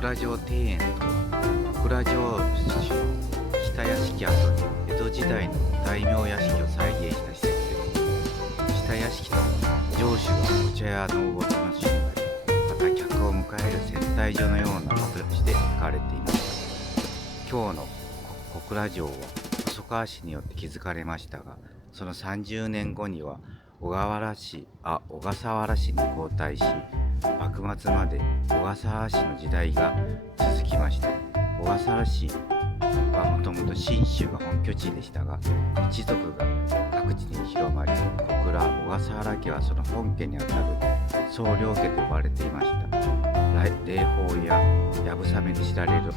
倉城庭園とは、小倉城主の北屋敷跡に江戸時代の大名屋敷を再現した施設です。北屋敷とは、城主がお茶や能を楽しんだり、また客を迎える接待所のような場として使われていました。今日の小倉城は細川氏によって築かれましたが、その30年後には小笠原氏に交代し、幕末まで小笠原氏の時代が続きました。小笠原氏はもともと信州が本拠地でしたが、一族が各地に広まり、小倉小笠原家はその本家にあたる総領家と呼ばれていました。霊峰や流鏑馬で知られる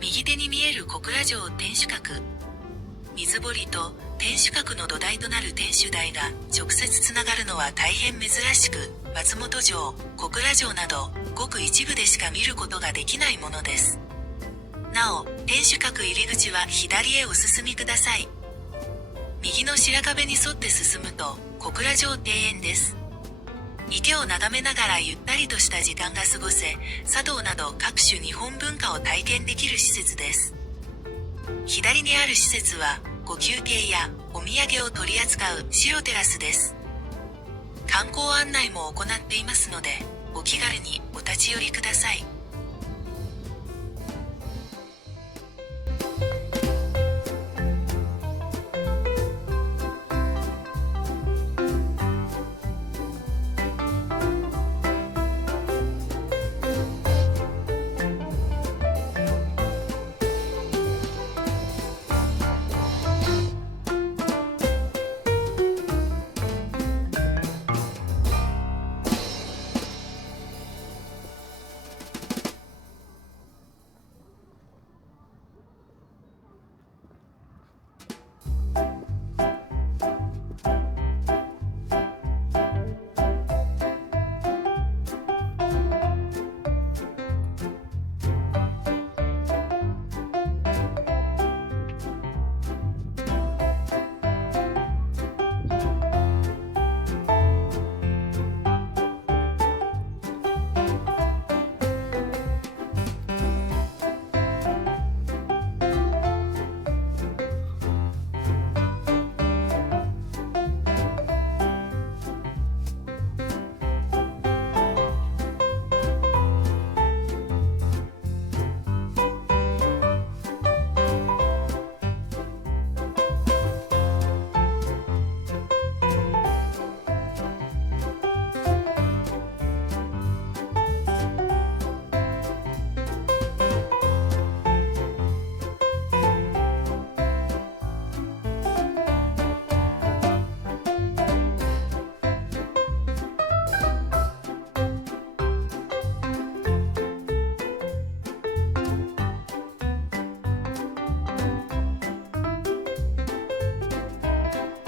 右手に見える小倉城天守閣。水堀と天守閣の土台となる天守台が直接つながるのは大変珍しく、松本城、小倉城などごく一部でしか見ることができないものです。なお、天守閣入り口は左へお進みください。右の白壁に沿って進むと小倉城庭園です。池を眺めながらゆったりとした時間が過ごせ、茶道など各種日本文化を体験できる施設です。左にある施設は、ご休憩やお土産を取り扱う白テラスです。観光案内も行っていますので、お気軽にお立ち寄りください。